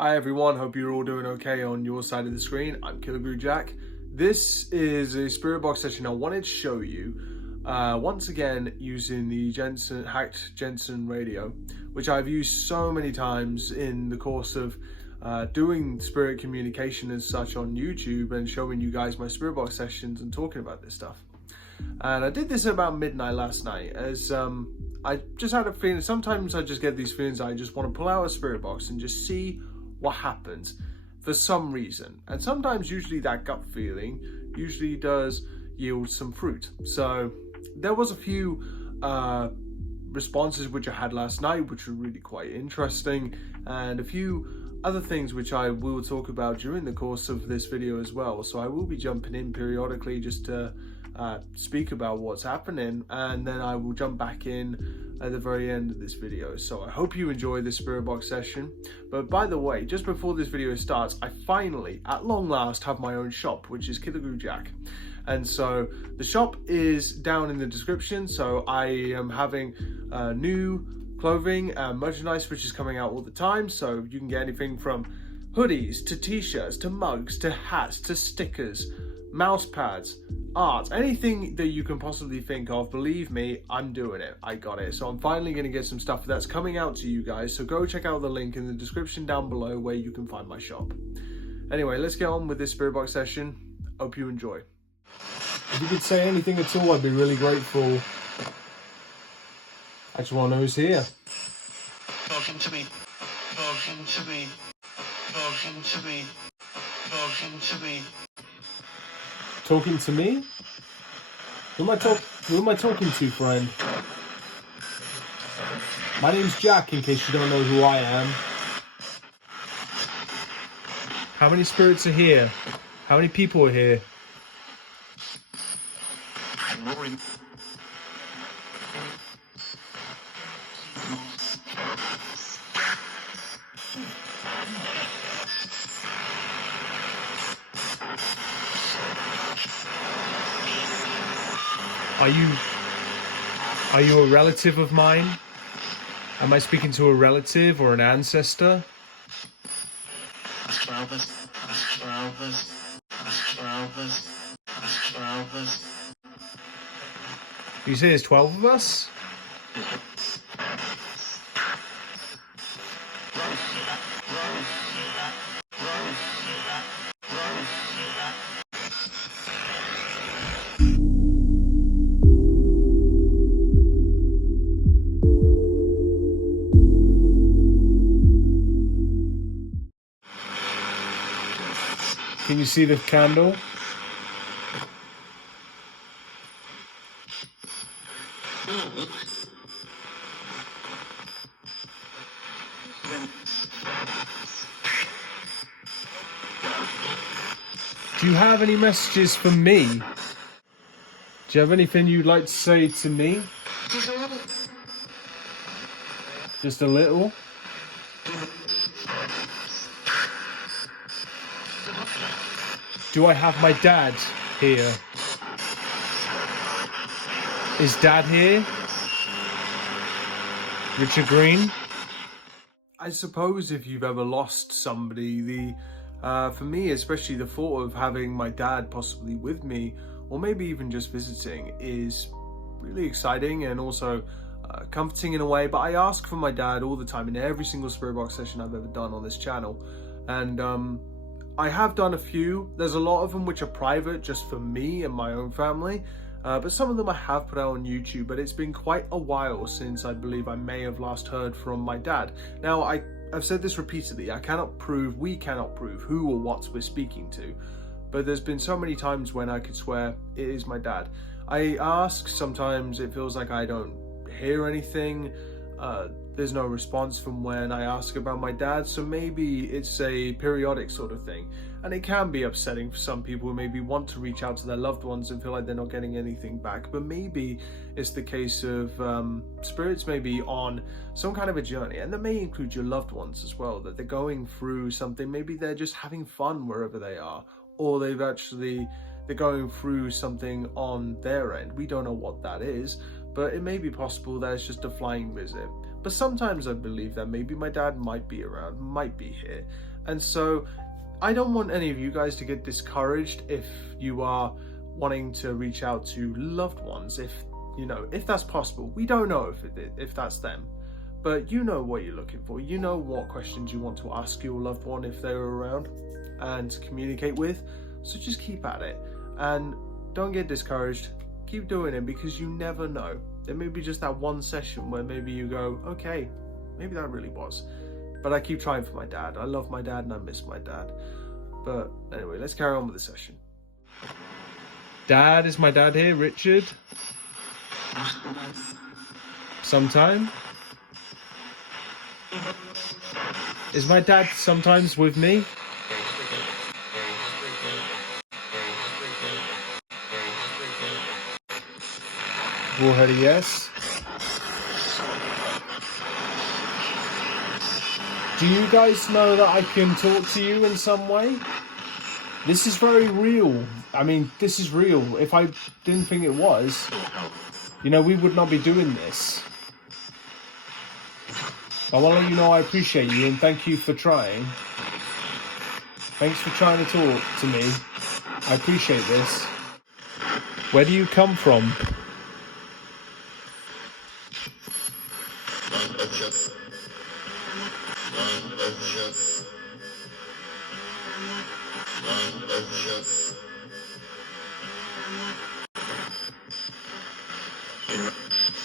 Hi everyone, hope you're all doing okay on your side of the screen. I'm Killer Jack. This is a Spirit Box session I wanted to show you once again using the hacked Jensen radio, which I've used so many times in the course of doing spirit communication and such on YouTube and showing you guys my Spirit Box sessions and talking about this stuff. And I did this at about midnight last night as I just had a feeling. Sometimes I just get these feelings I just want to pull out a Spirit Box and just see what happens for some reason. And sometimes usually that gut feeling usually does yield some fruit. So there was a few responses which I had last night which were really quite interesting, and a few other things which I will talk about during the course of this video as well. So I will be jumping in periodically just to speak about what's happening, and then I will jump back in at the very end of this video. So I hope you enjoy this Spirit Box session. But by the way, just before this video starts, I finally, at long last, have my own shop, which is Killer Jack. And so the shop is down in the description. So I am having new clothing and merchandise which is coming out all the time. So you can get anything from hoodies to t-shirts to mugs to hats to stickers, mouse pads, art, anything that you can possibly think of. Believe me, I'm doing it. I got it. So I'm finally going to get some stuff that's coming out to you guys. So go check out the link in the description down below where you can find my shop. Anyway, let's get on with this Spirit Box session. Hope you enjoy. If you could say anything at all, I'd be really grateful. I just want to know who's here. Talking to me. Talking to me. Talking to me. Talking to me. Talking to me? Who am I talking to, friend? My name's Jack, in case you don't know who I am. How many spirits are here? How many people are here? Roaring. Are you a relative of mine? Am I speaking to a relative or an ancestor? You say there's 12 of us? Can you see the candle? Do you have any messages for me? Do you have anything you'd like to say to me? Just a little? Do I have my dad here? Is Dad here? Richard Green? I suppose if you've ever lost somebody, for me especially, the thought of having my dad possibly with me, or maybe even just visiting, is really exciting and also comforting in a way. But I ask for my dad all the time in every single Spirit Box session I've ever done on this channel, and I have done a few. There's a lot of them which are private, just for me and my own family, but some of them I have put out on YouTube. But it's been quite a while since I believe I may have last heard from my dad. Now, I've said this repeatedly, we cannot prove who or what we're speaking to, but there's been so many times when I could swear it is my dad. I ask, sometimes it feels like I don't hear anything. There's no response from when I ask about my dad, so maybe it's a periodic sort of thing. And it can be upsetting for some people who maybe want to reach out to their loved ones and feel like they're not getting anything back. But maybe it's the case of spirits may be on some kind of a journey, and that may include your loved ones as well, that they're going through something. Maybe they're just having fun wherever they are, or they're going through something on their end. We don't know what that is, but it may be possible that it's just a flying visit. But sometimes I believe that maybe my dad might be around, might be here. And so I don't want any of you guys to get discouraged if you are wanting to reach out to loved ones, if that's possible. We don't know if that's them, but you know what you're looking for. You know what questions you want to ask your loved one if they're around and communicate with. So just keep at it and don't get discouraged. Keep doing it, because you never know. There may be just that one session where maybe you go, okay, maybe that really was. But I keep trying for my dad. I love my dad and I miss my dad. But anyway, let's carry on with the session. Dad, is my dad here, Richard? Sometime? Is my dad sometimes with me? Bullhead, yes. Do you guys know that I can talk to you in some way? This is very real. I mean, this is real. If I didn't think it was, we would not be doing this. I want to let you know I appreciate you and thank you for trying. Thanks for trying to talk to me. I appreciate this. Where do you come from?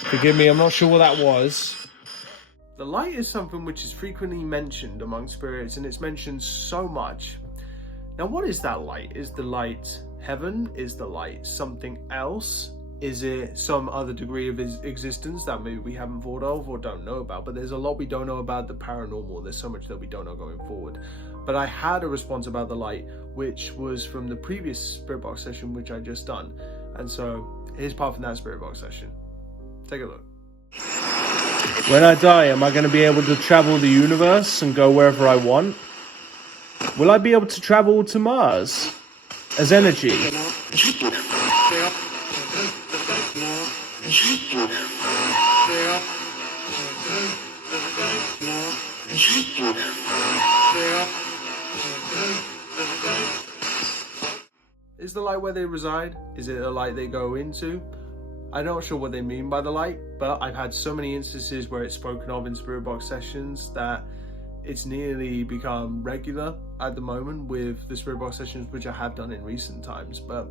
Forgive me, I'm not sure what that was. The light is something which is frequently mentioned among spirits, and it's mentioned so much. Now, what is that light? Is the light heaven? Is the light something else? Is it some other degree of existence that maybe we haven't thought of or don't know about? But there's a lot we don't know about the paranormal. There's so much that we don't know going forward. But I had a response about the light, which was from the previous Spirit Box session, which I just done. And so here's part from that Spirit Box session. Take a look. When I die, am I going to be able to travel the universe and go wherever I want? Will I be able to travel to Mars as energy? Is the light where they reside? Is it a light they go into? I'm not sure what they mean by the light, but I've had so many instances where it's spoken of in Spirit Box sessions that it's nearly become regular at the moment with the Spirit Box sessions, which I have done in recent times. But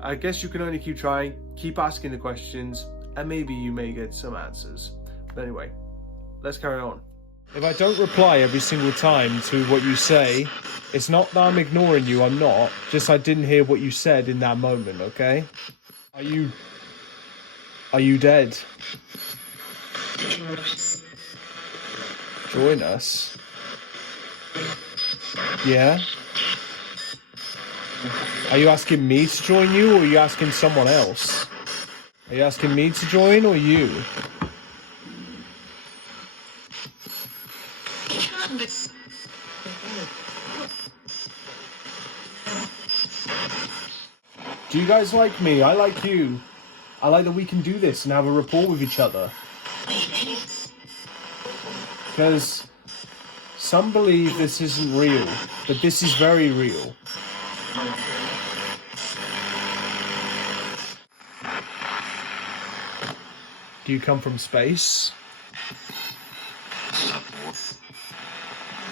I guess you can only keep trying, keep asking the questions, and maybe you may get some answers. But anyway, let's carry on. If I don't reply every single time to what you say, it's not that I'm ignoring you, I'm not. Just I didn't hear what you said in that moment, okay? Are you dead? Join us? Yeah? Are you asking me to join you, or are you asking someone else? Are you asking me to join, or you? Do you guys like me? I like you. I like that we can do this and have a rapport with each other. Because some believe this isn't real, but this is very real. Do you come from space?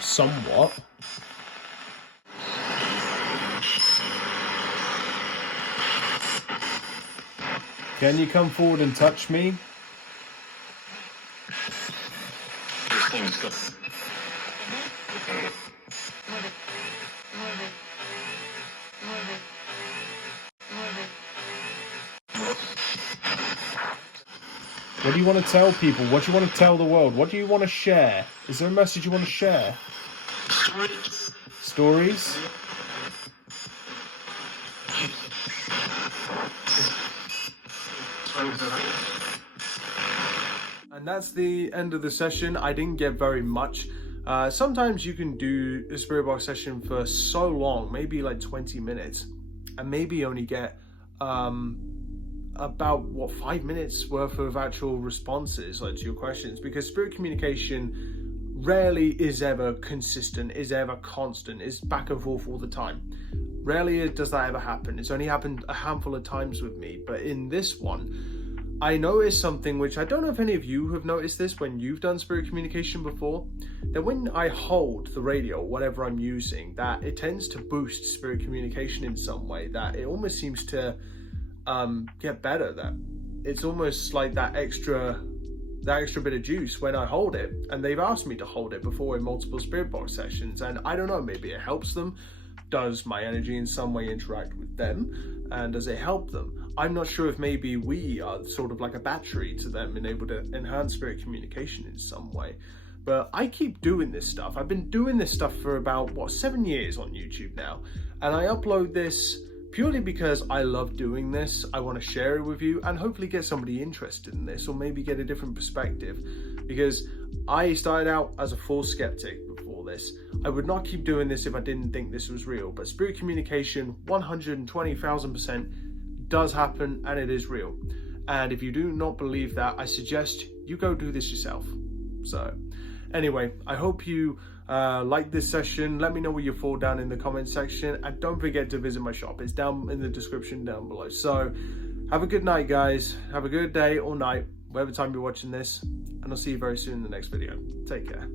Somewhat. Can you come forward and touch me? What do you want to tell people? What do you want to tell the world? What do you want to share? Is there a message you want to share? Stories? And that's the end of the session. I didn't get very much. Sometimes you can do a Spirit Box session for so long, maybe like 20 minutes, and maybe only get about 5 minutes worth of actual responses to your questions, because spirit communication rarely is ever consistent, is ever constant, is back and forth all the time. Rarely does that ever happen. It's only happened a handful of times with me, but in this one I noticed something which I don't know if any of you have noticed this when you've done spirit communication before, that when I hold the radio, whatever I'm using, that it tends to boost spirit communication in some way, that it almost seems to get better, that it's almost like that extra bit of juice when I hold it. And they've asked me to hold it before in multiple spirit box sessions, and I don't know, maybe it helps them. Does my energy in some way interact with them, and does it help them? I'm not sure if maybe we are sort of like a battery to them and able to enhance spirit communication in some way. But I keep doing this stuff. I've been doing this stuff for about 7 years on YouTube now, and I upload this purely because I love doing this. I want to share it with you and hopefully get somebody interested in this, or maybe get a different perspective, because I started out as a full skeptic before this. I would not keep doing this if I didn't think this was real, but spirit communication 120,000% does happen, and it is real. And if you do not believe that, I suggest you go do this yourself. So anyway, I hope you like this session. Let me know what you thought down in the comment section, and don't forget to visit my shop. It's down in the description down below. So have a good night, guys. Have a good day or night, whatever time you're watching this, and I'll see you very soon in the next video. Take care.